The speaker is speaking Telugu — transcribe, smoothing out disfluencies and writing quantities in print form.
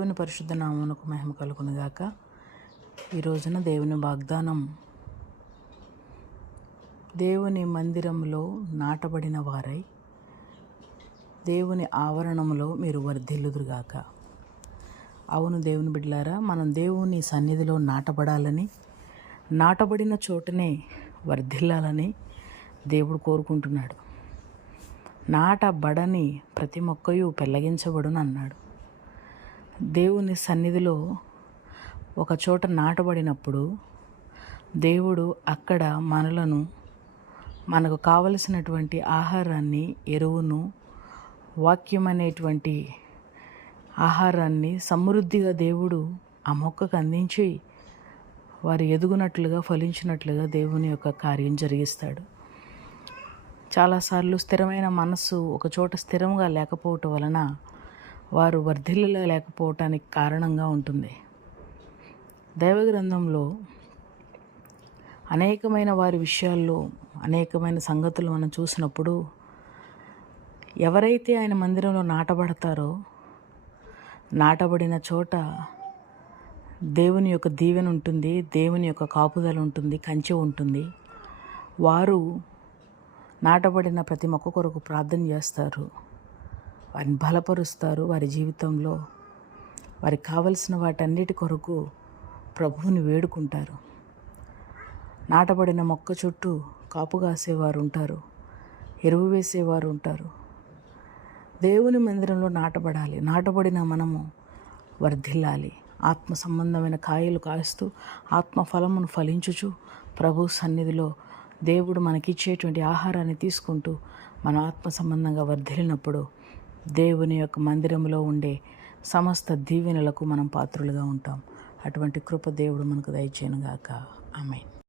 దేవుని పరిశుద్ధ నామమునకు మహిమ కలుగునుగాక. ఈ రోజున దేవుని వాగ్దానం, దేవుని మందిరంలో నాటబడిన వారై దేవుని ఆవరణంలో మీరు వర్ధిల్లుదురుగాక. అవును దేవుని బిడ్డలారా, మనం దేవుని సన్నిధిలో నాటబడాలని, నాటబడిన చోటనే వర్ధిల్లాలని దేవుడు కోరుకుంటున్నాడు. నాటబడని ప్రతి మొక్కయు పెళ్ళగించబడును అన్నాడు. దేవుని సన్నిధిలో ఒక చోట నాటబడినప్పుడు దేవుడు అక్కడ మనకు కావలసినటువంటి ఆహారాన్ని, ఎరువును, వాక్యం అనేటువంటి ఆహారాన్ని సమృద్ధిగా దేవుడు ఆ మొక్కకు అందించి వారు ఎదుగునట్లుగా, ఫలించినట్లుగా దేవుని యొక్క కార్యం జరిగిస్తాడు. చాలాసార్లు స్థిరమైన మనస్సు ఒక చోట స్థిరంగా లేకపోవటం వలన వారు వర్ధిల్లలేకపోవటానికి కారణంగా ఉంటుంది. దైవగ్రంథంలో అనేకమైన వారి విషయాల్లో అనేకమైన సంగతులు మనం చూసినప్పుడు, ఎవరైతే ఆయన మందిరంలో నాటబడతారో, నాటబడిన చోట దేవుని యొక్క దీవెన ఉంటుంది, దేవుని యొక్క కాపుదల ఉంటుంది, కంచె ఉంటుంది. వారు నాటబడిన ప్రతి మొక్క కొరకు ప్రార్థన చేస్తారు, వారిని బలపరుస్తారు. వారి జీవితంలో వారికి కావలసిన వాటన్నిటి కొరకు ప్రభువుని వేడుకుంటారు. నాటబడిన మొక్క చుట్టూ కాపు కాసేవారు ఉంటారు, ఎరువు వేసేవారు ఉంటారు. దేవుని మందిరంలో నాటబడాలి. నాటబడిన మనము వర్ధిల్లాలి. ఆత్మ సంబంధమైన కాయలు కాస్తూ ఆత్మ ఫలమును ఫలించుచు ప్రభు సన్నిధిలో దేవుడు మనకిచ్చేటువంటి ఆహారాన్ని తీసుకుంటూ మన ఆత్మ సంబంధంగా వర్ధిల్లినప్పుడు దేవుని యొక్క మందిరంలో ఉండే సమస్త దీవెనలకు మనం పాత్రులుగా ఉంటాం. అటువంటి కృప దేవుడు మనకు దయచేయునుగాక. ఆమేన్.